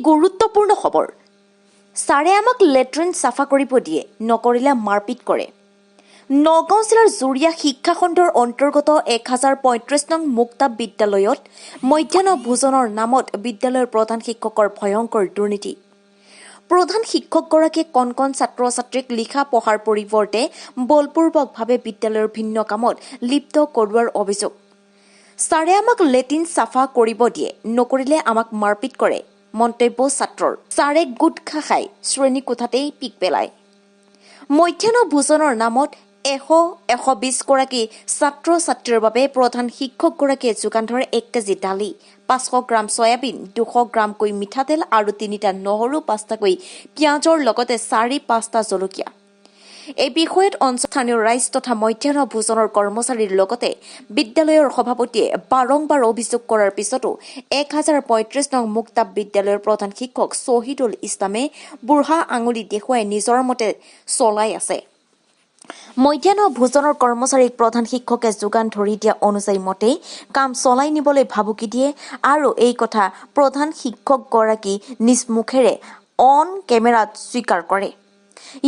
অতি গুৰুত্বপূৰ্ণ খবৰ। ছাৰে আমাক লেট্ৰিন চাফা কৰিব দিয়ে, নকৰিলে মাৰপিট কৰে। নগাঁও জিলাৰ জুৰিয়া শিক্ষাখণ্ডৰ অন্তৰ্গত 1035 নং মুক্তাব বিদ্যালয়ত মধ্যাহ্ন ভোজনৰ নামত বিদ্যালয়ৰ প্ৰধান শিক্ষকৰ ভয়ংকৰ দুৰ্নীতি। প্ৰধান শিক্ষকগৰাকীয়ে কণ কণ ছাত্ৰ ছাত্ৰীক লিখা পঢ়াৰ পৰিৱৰ্তে বলপূৰ্বকভাৱে বিদ্যালয়ৰ ভিন্ন কামত লিপ্ত কৰোৱাৰ অভিযোগ। ছাৰে আমাক লেট্ৰিন চাফা কৰিব দিয়ে, নকৰিলে আমাক মাৰপিট কৰে। মন্তব্য ছাত্ৰৰ। ছাৰে গুটখা খাই শ্ৰেণী কোঠাতেই পিক পেলায়। মধ্যাহ্ন ভোজনৰ নামত 120 গৰাকী ছাত্ৰ ছাত্ৰীৰ বাবে প্ৰধান শিক্ষকগৰাকীয়ে যোগান ধৰে 1 কেজি দালি, 500 গ্ৰাম চয়াবিন, 200 গ্ৰামকৈ মিঠাতেল আৰু 3টা নহৰু, 5টাকৈ পিঁয়াজৰ লগতে 4-5টা জলকীয়া। এই বিষয়ত স্থানীয় ৰাইজ তথা মধ্যাহ্ন ভোজনৰ কৰ্মচাৰীৰ লগতে বিদ্যালয়ৰ সভাপতিয়ে বাৰম্বাৰ অভিযোগ কৰাৰ পিছতো 1035 নং মুক্তাব বিদ্যালয়ৰ প্ৰধান শিক্ষক শ্বহীদুল ইছলামে বুঢ়া আঙুলি দেখুৱাই নিজৰ মতে চলাই আছে। মধ্যাহ্ন ভোজনৰ কৰ্মচাৰীক প্ৰধান শিক্ষকে যোগান ধৰি দিয়া অনুযায়ী মতেই কাম চলাই নিবলৈ ভাবুকি দিয়ে আৰু এই কথা প্ৰধান শিক্ষকগৰাকী নিজ মুখেৰে অন কেমেৰাত স্বীকাৰ কৰে।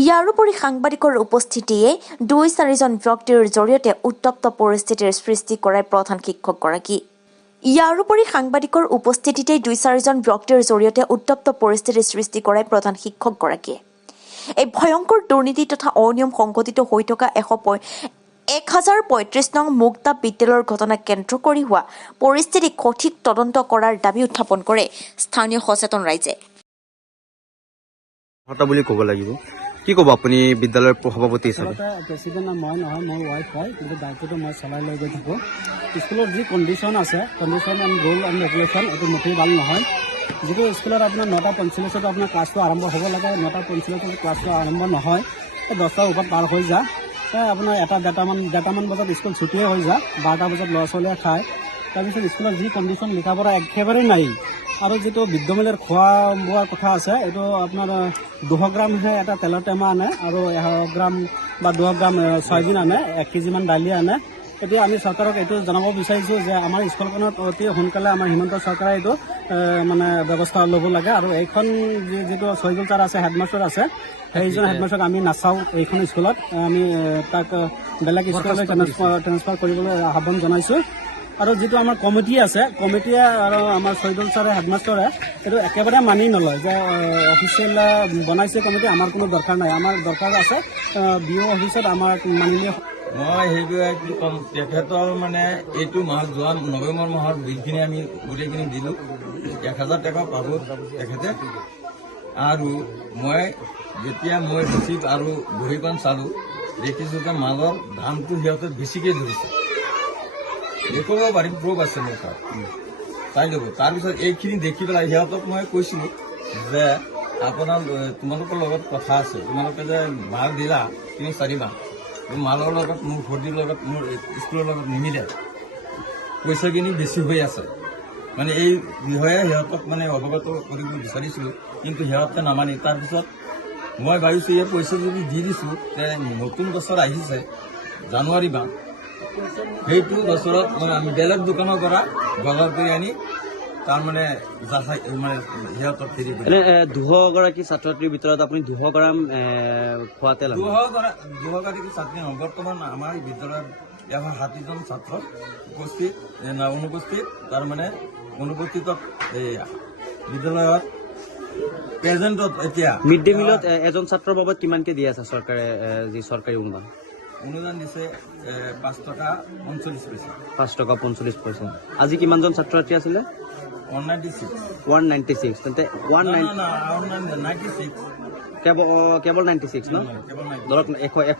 ইয়াৰোপৰি সাংবাদিকৰ উপস্থিতিয়ে 2-4জন ব্যক্তিৰ জৰিয়তে উত্তপ্ত পৰিস্থিতিৰ সৃষ্টি কৰে প্ৰধান শিক্ষকগৰাকী। ইয়াৰোপৰি সাংবাদিকৰ উপস্থিতিতেই 2-4জন ব্যক্তিৰ জৰিয়তে উত্তপ্ত পৰিস্থিতিৰ সৃষ্টি কৰে প্ৰধান শিক্ষকগৰাকীয়ে। এই ভয়ংকৰ দুৰ্নীতি তথা অনিয়ম সংঘটিত হৈ থকা 1035 নং মুক্তাব বিদ্যালয়ৰ ঘটনাক কেন্দ্ৰ কৰি হোৱা পৰিস্থিতিক সঠিক তদন্ত কৰাৰ দাবী উত্থাপন কৰে স্থানীয় সচেতন ৰাইজে। বুলি ক'ব লাগিব। কি ক'ব আপুনি বিদ্যালয়ৰ সভাপতি হিচাপে? প্ৰেচিডেণ্ট মই নহয়, মোৰ ৱাইফ হয়, কিন্তু দায়িত্বটো মই চলাই লৈ গৈ থাকোঁ। স্কুলৰ যি কণ্ডিশ্যন আছে, condition and rule and regulation এইটো মোটেই ভাল নহয়। যিটো স্কুলত আপোনাৰ 9:45 আপোনাৰ ক্লাছটো আৰম্ভ হ'ব লাগে, 9:45 ক্লাছটো আৰম্ভ নহয়, 10টাৰ ওপৰত পাৰ হৈ যায়। আপোনাৰ ডেৰটামান বজাত স্কুল ছুটিয়ে হৈ যায়, 12টা বজাত ল'ৰা ছোৱালীয়ে খায়। তাৰপিছত স্কুলত যি কণ্ডিশ্যন লিখা পঢ়া একেবাৰে নাই। আৰু যিটো বিদ্যালয়ৰ খোৱা বোৱাৰ কথা আছে, এইটো আপোনাৰ 200 গ্ৰামহে এটা তেলৰ টেমা আনে আৰু 100 গ্ৰাম বা 200 গ্ৰাম চয়াবিন আনে, 1 কেজিমান দালি আনে। এতিয়া আমি চৰকাৰক এইটো জনাব বিচাৰিছোঁ যে আমাৰ স্কুলখনত অতি সোনকালে আমাৰ হিমন্ত চৰকাৰে এইটো মানে ব্যৱস্থা ল'ব লাগে। আৰু এইখন যিটো শহীদুল ছাৰ আছে, হেডমাষ্টাৰ আছে, সেইজন হেডমাষ্টাৰক আমি নাচাওঁ এইখন স্কুলত, আমি তাক বেলেগ স্কুললৈ ট্ৰেন্সফাৰ কৰিবলৈ আহ্বান জনাইছোঁ। আৰু যিটো আমাৰ কমিটি আছে, কমিটিয়ে আৰু আমাৰ শহীদুল ছাৰে হেডমাষ্টাৰে এইটো একেবাৰে মানি নলয় যে অফিচিয়েল বনাইছে কমিটি, আমাৰ কোনো দৰকাৰ নাই, আমাৰ দৰকাৰ আছে BO অফিচত আমাৰ মানিলে। মই সেইটোৱে কি ক'ম, তেখেতৰ মানে এইটো মাহ যোৱা নৱেম্বৰ মাহৰ বিলখিনি আমি গোটেইখিনি দিলোঁ, 1000 টকা পাব তেখেতে। আৰু মই যেতিয়া মই ৰিচিভ আৰু বহীখন চালোঁ, দেখিছোঁ যে মালৰ দামটো সিহঁতে বেছিকৈ ধৰিছে। দেখুৱাব পাৰিম, প্ৰুফ আছে মোৰ তাত, চাই ল'ব। তাৰপিছত এইখিনি দেখি পেলাই সিহঁতক মই কৈছিলোঁ যে তোমালোকৰ লগত কথা আছে, তোমালোকে যে মাল দিলা 3-4 মাহ, মালৰ লগত মোৰ ভৰ্তিৰ লগত মোৰ স্কুলৰ লগত নিমিলে, পইচাখিনি বেছি হৈ আছে। মানে এই বিষয়ে সিহঁতক মানে অৱগত কৰিব বিচাৰিছিলোঁ, কিন্তু সিহঁতে নামানি। তাৰপিছত মই ভাবিছোঁ এই পইচা যদি দি দিছোঁ, তে নতুন বছৰ আহিছে জানুৱাৰী মাহ, সেইটো বছৰত মানে আমি বেলেগ দোকানৰ পৰা বজাৰ কৰি আনি তাৰমানে মানে সিহঁতক ফেৰি কৰি 200 গৰাকী ছাত্ৰ ছাত্ৰীৰ ভিতৰত আপুনি 200 গ্ৰাম খোৱা তেল 200 গৰাকী ছাত্ৰী নহয়। বৰ্তমান আমাৰ বিদ্যালয়ত 160জন ছাত্ৰ অনুপস্থিত, তাৰমানে অনুপস্থিত বিদ্যালয়ত প্ৰেজেণ্টত এতিয়া মিড ডে মিলত এজন ছাত্ৰৰ বাবদ কিমানকৈ দি আছে চৰকাৰে? যি চৰকাৰী অনুদান দিছে 5 টকা 45 পইচা। 5 টকা 45 পইচা। আজি কিমানজন ছাত্ৰ ছাত্ৰী আছিলে? 196। তেন্তে 196 কেৱল 96 ন? ধৰক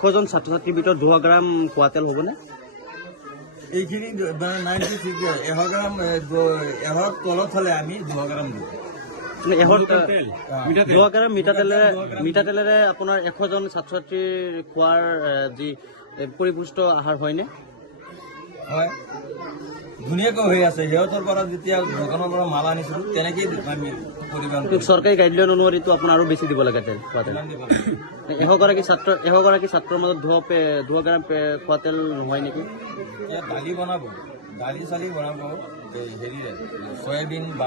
100জন ছাত্ৰ ছাত্ৰীৰ ভিতৰত 200 গ্ৰাম খোৱা তেল হ'বনে? এইখিনি 96, 100 গ্ৰাম 100 তলত হ'লে আমি 200 গ্ৰাম দিওঁ। 200 গ্ৰাম মিঠাতেলেৰে আপোনাৰ 100জন ছাত্ৰ ছাত্ৰীৰ খোৱাৰ যি পৰিপুষ্ট আহাৰ হয়নে? হয়, ধুনীয়াকৈ হৈ আছে। সিহঁতৰ পৰা যেতিয়া দোকানৰ পৰা মাল আনিছিলোঁ তেনেকেই আমি পৰিমাণ। চৰকাৰী গাইডলাইন অনুসৰিতো আপোনাৰ আৰু বেছি দিব লাগে তেল, খোৱা তেল। 100 গৰাকী ছাত্ৰৰ মাজত 200 গ্ৰাম খোৱা তেল নহয় নেকি? দালি চালি বনাব, হেৰিৰে চয়াবিন বা